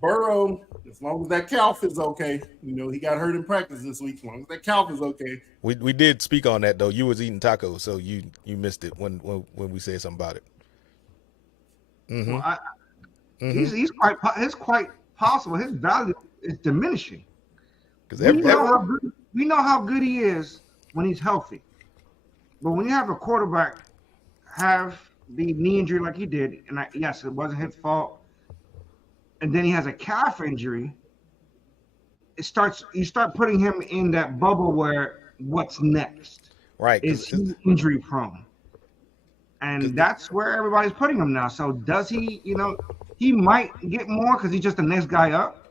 Burrow, as long as that calf is okay, he got hurt in practice this week. As long as that calf is okay, we did speak on that though. You was eating tacos, so you missed it when we said something about it. Mm-hmm. Well, he's quite possible. His value is diminishing. Because We know how good he is when he's healthy. But when you have a quarterback have the knee injury like he did, and yes, it wasn't his fault, and then he has a calf injury, you start putting him in that bubble where what's next? right, Is he injury prone? And that's where everybody's putting him now. So does he, he might get more because he's just the next guy up,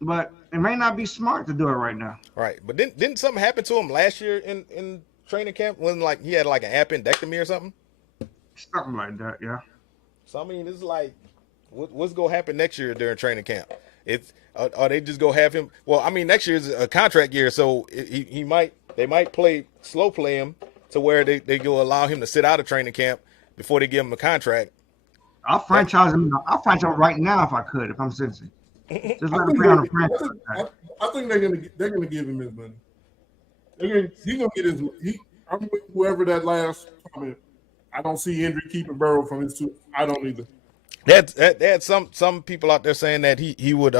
but it may not be smart to do it right now. right. But didn't something happen to him last year in training camp when like he had like an appendectomy or something? Something like that, yeah. So I mean, it's like, what's gonna happen next year during training camp? Are they just gonna have him? Well, I mean, next year is a contract year, so they might slow play him to where they go allow him to sit out of training camp before they give him a contract. I'll franchise him. I'll franchise him right now if I could, if I'm Cincy. Just let him play on the franchise tag. I think they're gonna give him his money. He's gonna get his. I'm with whoever that last comment. I don't see Hendry keeping Burrow from his two. I don't either. They had some people out there saying that he would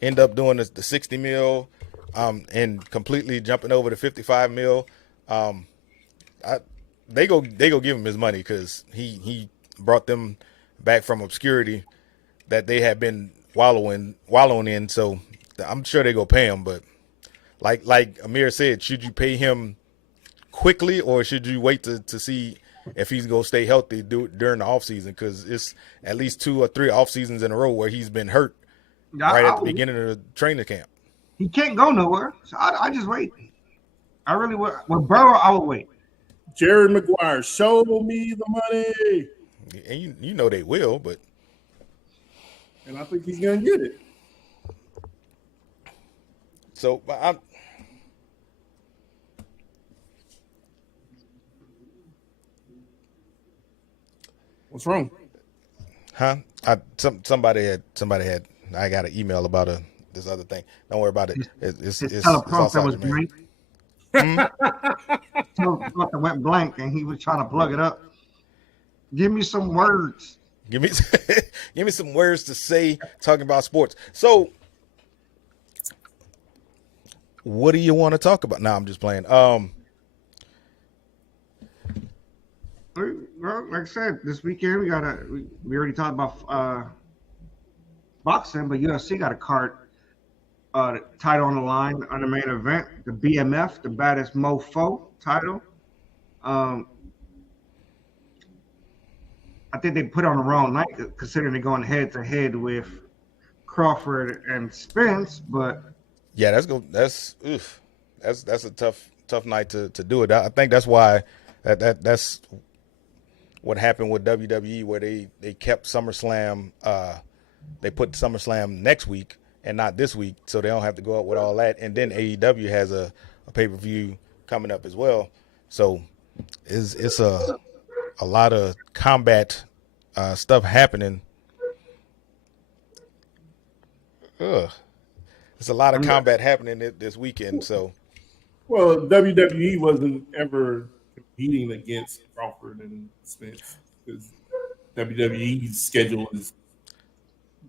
end up doing the 60 mil, and completely jumping over to 55 mil. They go give him his money because he brought them back from obscurity that they had been wallowing in. So I'm sure they go pay him. But like Amir said, should you pay him quickly or should you wait to see if he's gonna stay healthy during the offseason? Because it's at least 2 or 3 off seasons in a row where he's been hurt right at the beginning of the training camp. He can't go nowhere, so I just wait. I really would. With Burrow, I would wait. Jared McGuire, show me the money, And you know they will, but and I think he's gonna get it. so but What's wrong? somebody had I got an email about this other thing. Don't worry about it. It's Teleprompter was outside your man. blank. Teleprompter went blank, and he was trying to plug it up. Give me some words. Give me some words to say talking about sports. So what do you want to talk about? No, I'm just playing. Well, like I said, this weekend we already talked about boxing, but UFC got a card title on the line on the main event, the BMF, the Baddest Mofo title. I think they put it on the wrong night considering they're going head to head with Crawford and Spence, but yeah, that's a tough tough night to do it. I think that's why that's what happened with WWE, where they kept SummerSlam. They put SummerSlam next week and not this week, so they don't have to go up with all that. And then AEW has a pay-per-view coming up as well. So it's a lot of combat stuff happening. It's a lot of combat happening this weekend. So, well, WWE wasn't ever competing against Crawford and Spence because WWE's schedule is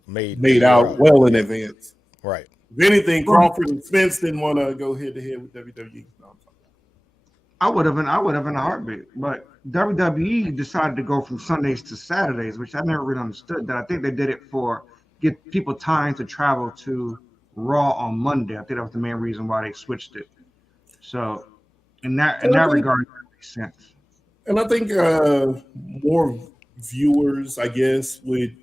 made out well in advance. Right. If anything, Crawford and Spence didn't want to go head to head with WWE. No, I would have in a heartbeat, but WWE decided to go from Sundays to Saturdays, which I never really understood. That I think they did it for get people time to travel to Raw on Monday. I think that was the main reason why they switched it. So, in that regard, that makes sense. And I think more viewers, I guess, would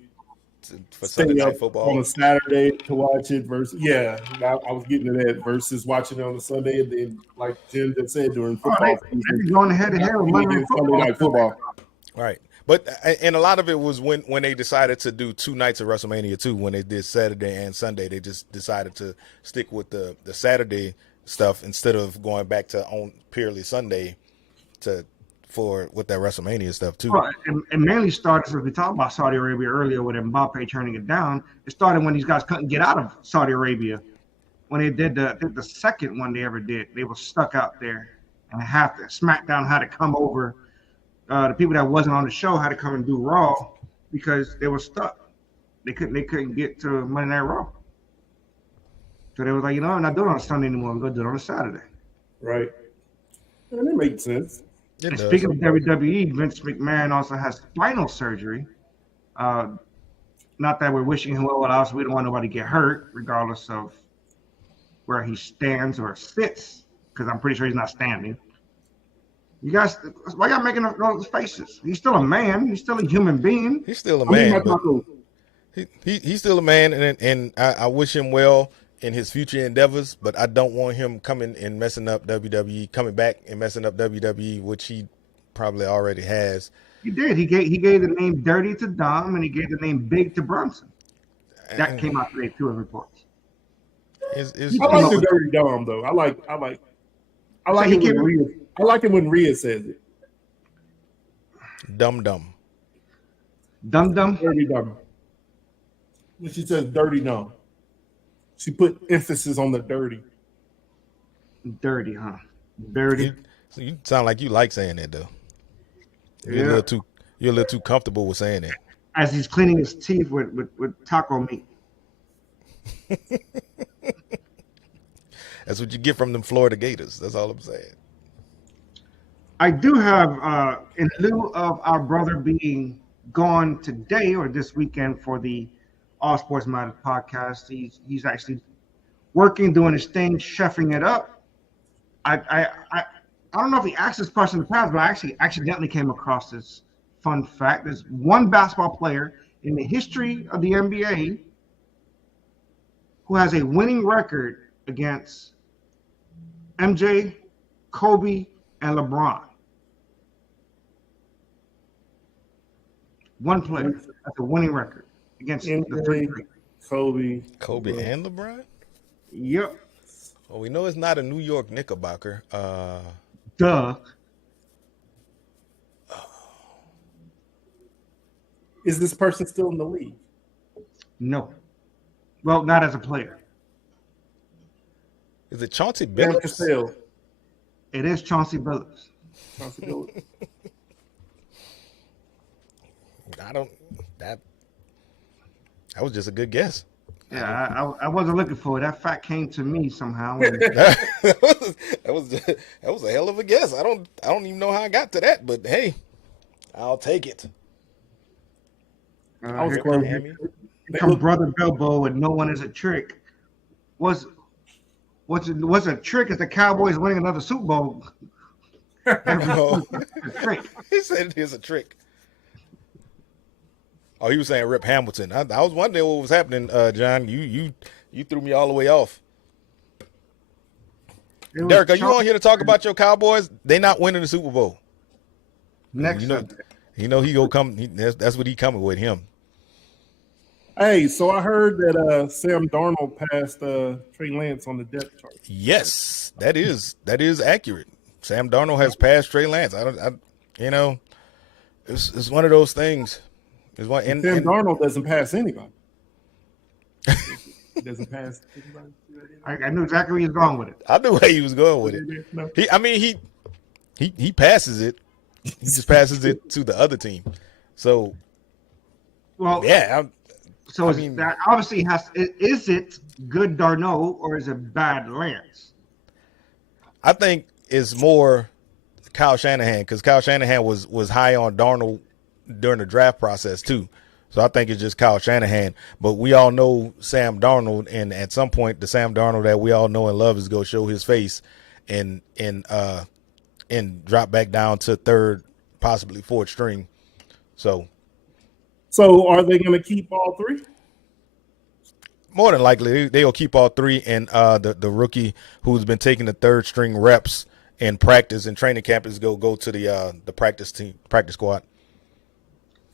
for Sunday stay Night up Football on a Saturday to watch it versus I was getting to that versus watching it on a Sunday, and then like Jim just said during football season, going head to head with Monday Night Football. Right. But and a lot of it was when they decided to do 2 nights of WrestleMania 2, when they did Saturday and Sunday, they just decided to stick with the Saturday stuff instead of going back to on purely Sunday with that WrestleMania stuff too. Right. And mainly started, as we talked about Saudi Arabia earlier with Mbappe turning it down. It started when these guys couldn't get out of Saudi Arabia. When they did the second one they ever did, they were stuck out there and SmackDown had to come over. The people that wasn't on the show had to come and do Raw because they were stuck. They couldn't get to Monday Night Raw. So they was like, I'm not doing it on Sunday anymore. We're gonna do it on a Saturday. Right. And it makes sense. And speaking of WWE, Vince McMahon also has spinal surgery. Not that we're wishing him well, but we don't want nobody to get hurt, regardless of where he stands or sits, because I'm pretty sure he's not standing. You guys, why y'all making all those faces? He's still a man. He's still a human being. He's still a man. He's still a man, and I wish him well in his future endeavors, but I don't want him coming and messing up WWE, coming back and messing up WWE, which he probably already has. He did. He gave the name Dirty to Dom, and he gave the name Big to Brunson. That came out today too in reports. I like the Dirty Dom though. I like it when Rhea says it. Dum. Dirty Dom. When she says Dirty Dom, she put emphasis on the dirty. Dirty, huh? Dirty. You sound like you like saying that though. You're a little too comfortable with saying that. As he's cleaning his teeth with taco meat. That's what you get from them Florida Gators. That's all I'm saying. I do have, in lieu of our brother being gone today or this weekend for the All Sports Matters podcast, he's actually working, doing his thing, chefing it up. I don't know if he asked this question in the past, but I actually accidentally came across this fun fact. There's one basketball player in the history of the NBA who has a winning record against MJ, Kobe, and LeBron. One player has a winning record against the three. Kobe and LeBron? Yep. Well, we know it's not a New York Knickerbocker. Duh. Is this person still in the league? No. Well, not as a player. Is it Chauncey Billups? It is Chauncey Billups. That was just a good guess. Yeah, I wasn't looking for it. That fact came to me somehow. that was a hell of a guess. I don't even know how I got to that, but hey, I'll take it. Here comes Brother Bilbo with "No One Is a Trick." What's a trick? Is the Cowboys winning another Super Bowl? No. He said it is a trick. Oh, he was saying Rip Hamilton. I was wondering what was happening, John. You threw me all the way off. It was Derek, are you Charlie- on here to talk about your Cowboys? They not winning the Super Bowl. Next You know, subject. he go come. That's what he coming with him. Hey, so I heard that Sam Darnold passed Trey Lance on the depth chart. Yes, that is accurate. Sam Darnold has passed Trey Lance. It's one of those things. It's one. Sam Darnold doesn't pass anybody. He doesn't pass anybody. I knew exactly where he was going with it. I knew where he was going with it. No. He passes it. He just passes it to the other team. So Well, yeah, so I is mean- that obviously is it good Darnold or is it bad Lance? I think it's more Kyle Shanahan because Kyle Shanahan was high on Darnold during the draft process too. So I think it's just Kyle Shanahan. But we all know Sam Darnold, and at some point, the Sam Darnold that we all know and love is going to show his face and drop back down to third, possibly fourth string. So So are they going to keep all three? more than likely, they'll keep all three. And the rookie who's been taking the third string reps in practice and training camp is go to the practice squad.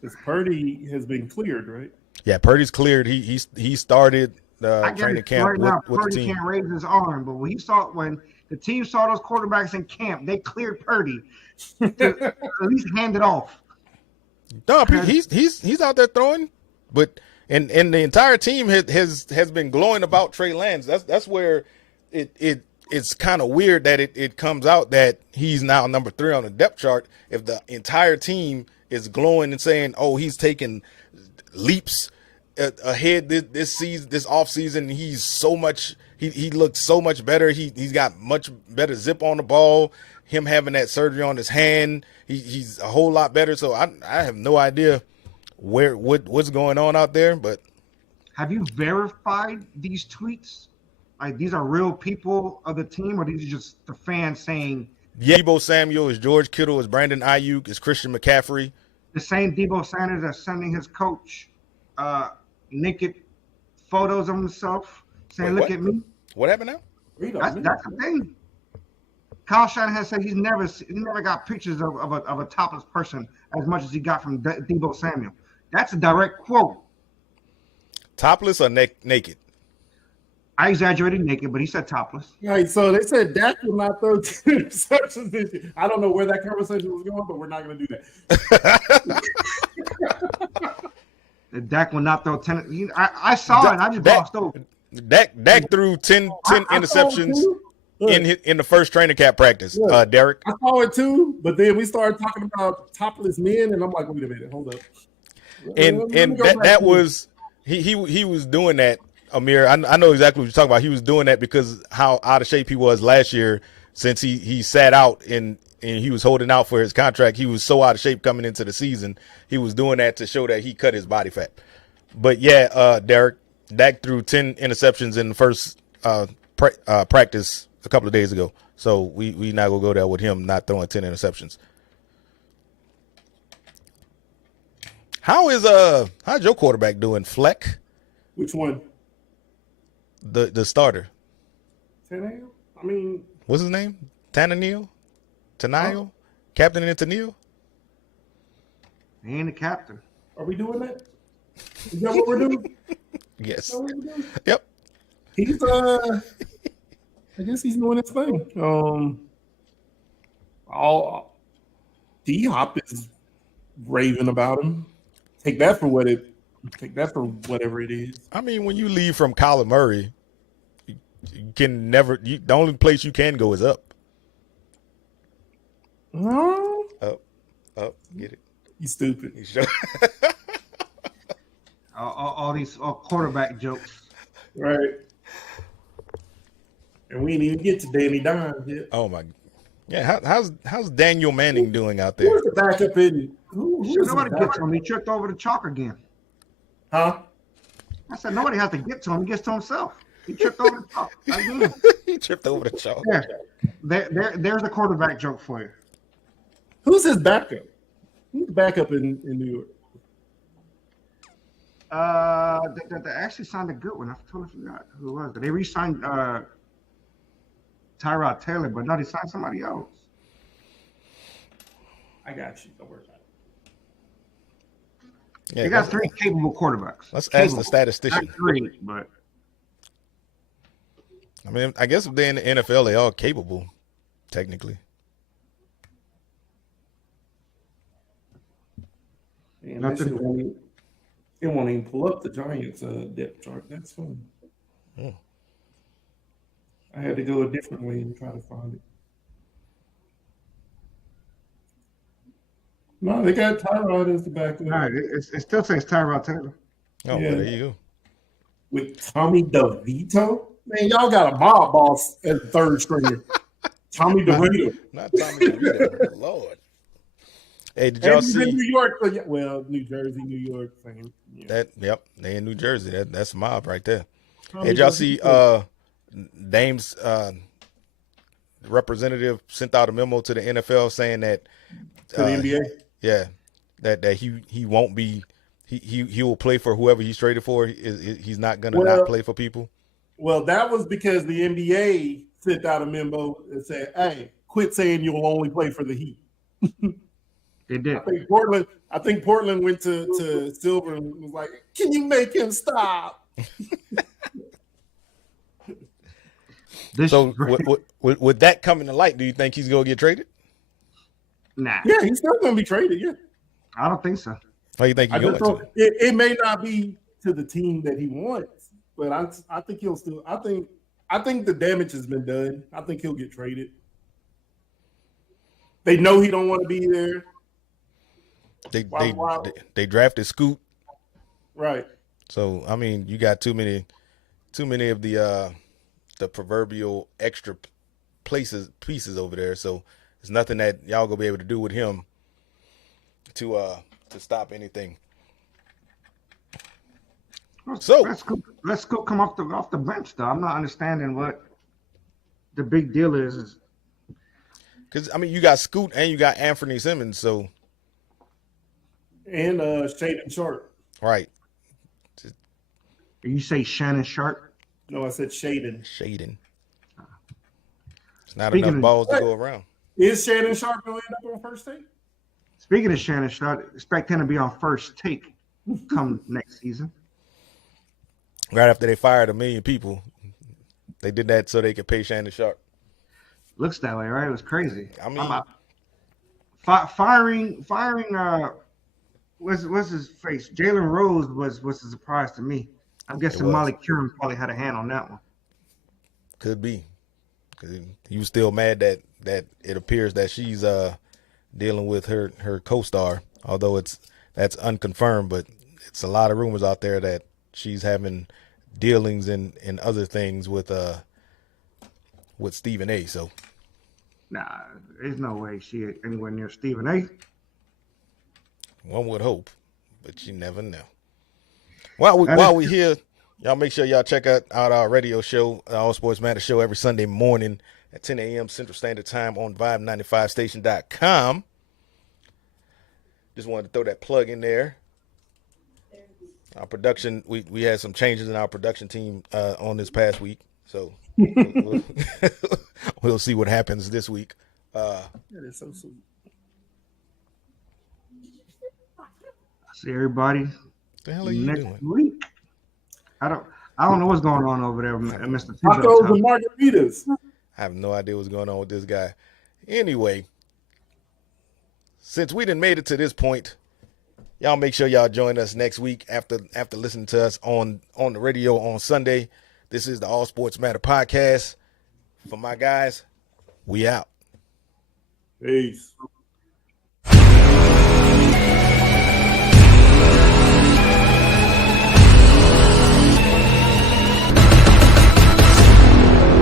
Because Purdy has been cleared, right? Yeah, Purdy's cleared. He started I get training it. camp Right now, with the Purdy team. can't raise his arm, but when the team saw those quarterbacks in camp, they cleared Purdy to at least hand it off. No, he's out there throwing, but and the entire team has been glowing about Trey Lance. That's where it's kind of weird that it comes out that he's now number 3 on the depth chart. If the entire team is glowing and saying, "Oh, he's taking leaps ahead this season, this off season. He's so much. He looks so much better. He's got much better zip on the ball. Him having that surgery on his hand, he's a whole lot better." So I have no idea what's going on out there, but Have you verified these tweets? Like these are real people of the team, or these are just the fans saying yeah, Debo Samuel is George Kittle, is Brandon Ayuk, is Christian McCaffrey. the same Debo Sanders that's sending his coach naked photos of himself, saying, Wait, "Look what? at me." What happened now? That's the thing. Kyle Shanahan said he never got pictures of a topless person as much as he got from Debo Samuel. That's a direct quote. Topless or naked? I exaggerated naked, but he said topless. Right, so they said Dak will not throw 2 interceptions this year. I don't know where that conversation was going, but we're not going to do that. Dak will not throw 10. I saw it. And I just Dak- glossed over. Dak threw 10 interceptions in the first training camp practice. Look. Derek. I saw it too, but then we started talking about topless men, and I'm like, wait a minute, hold up. And Let me go back that to was he was doing that, Amir. I know exactly what you're talking about. He was doing that because how out of shape he was last year since he sat out and he was holding out for his contract. He was so out of shape coming into the season. He was doing that to show that he cut his body fat. But yeah, Derek, Dak threw 10 interceptions in the first practice a couple of days ago. So we not gonna go there with him not throwing 10 interceptions. How's your quarterback doing, Fleck? which one? The starter. Tannehill? I mean, What's his name? Tannehill? Tannehill? Captain Tannehill? He ain't the captain. are we doing that? Is that what we're doing? Yes. Is that what we're doing? Yep. He's I guess he's doing his thing. All D-Hop is raving about him. Take that for whatever it is. I mean, when you leave from Kyler Murray, you can never. The only place you can go is up. No, Up. Get it? you stupid. You sure? All these quarterback jokes. Right. And we didn't even get to Danny Dimes yet. Oh my. Yeah. How's Daniel Manning doing out there? Who's the backup in? Who's the Nobody gets backup? him. He tripped over the chalk again. Huh? I said nobody has to get to him. He gets to himself. He tripped over the chalk again. He tripped over the chalk. There's a quarterback joke for you. Who's his backup? Who's the backup in New York? They actually signed a good one. I totally forgot who it was. They re-signed Tyrod Taylor, but no, they signed somebody else. I got you. Don't worry about it. Yeah, They got three capable quarterbacks. let's ask Capable. the statistician. Not great, but I mean, I guess if they're in the NFL, they are capable, technically. And Nothing. it won't even pull up the Giants depth chart. That's fun. Hmm. I had to go a different way and try to find it. No, they got Tyrod as the backup all right, it still says Tyrod Taylor. Oh, Yeah. well, there you go. with Tommy DeVito. Man, y'all got a mob boss as the third stringer. Tommy DeVito. Not Tommy DeVito. Lord. Hey, did y'all And he's in see New York? So yeah, well, New Jersey, New York. Same. Yeah. that? Yep, they in New Jersey. That's a mob right there. Tommy Hey, did y'all DeVito. see Dame's representative sent out a memo to the NFL saying that To the NBA? yeah, that he won't be he will play for whoever he's traded for. He's not gonna not play for people. Well, that was because the NBA sent out a memo that said, "Hey, quit saying you'll only play for the Heat." They did. I think Portland went to Silver and was like, "Can you make him stop?" So with that coming to light, do you think he's gonna get traded? Nah, Yeah, he's still going to be traded. Yeah, I don't think so. How you think I he's just going don't, to? it may not be to the team that he wants, but I think he'll still. I think the damage has been done. I think he'll get traded. They know he don't want to be there. They drafted Scoot. Right. So I mean, you got too many of the proverbial extra pieces over there. So there's nothing that y'all gonna be able to do with him to stop anything. So Let's go come off the bench though. I'm not understanding what the big deal is. Because I mean, you got Scoot and you got Anthony Simmons. So And Shaden Sharp. right, You say Shannon Sharp? No, I said Shaden. Shaden. It's not Speaking enough of- balls to go around. Is Shannon Sharp going to end up on first take? Speaking of Shannon Sharp, expect him to be on first take come next season. Right after they fired 1 million people, they did that so they could pay Shannon Sharp. Looks that way, right? It was crazy. I mean, firing. What's his face? Jalen Rose was a surprise to me. I'm guessing was. Molly Curran probably had a hand on that one. could be. 'Cause he was still mad that it appears that she's dealing with her co-star, although that's unconfirmed, but it's a lot of rumors out there that she's having dealings in other things with Stephen A. So Nah, there's no way she anywhere near Stephen A. one would hope, but you never know. While we here, y'all make sure y'all check out our radio show, All Sports Matter show, every Sunday morning at 10 a.m. Central Standard Time on Vibe95Station.com. Just wanted to throw that plug in there. Our production, we had some changes in our production team on this past week, so we'll see what happens this week. That is so sweet. See everybody What the hell are you next doing? week. I don't know what's going on over there, Mr. Tacos and Thibodeau. margaritas. I have no idea what's going on with this guy. Anyway, since we done made it to this point, y'all make sure y'all join us next week after listening to us on the radio on Sunday. This is the All Sports Matter podcast. For my guys, we out. Peace.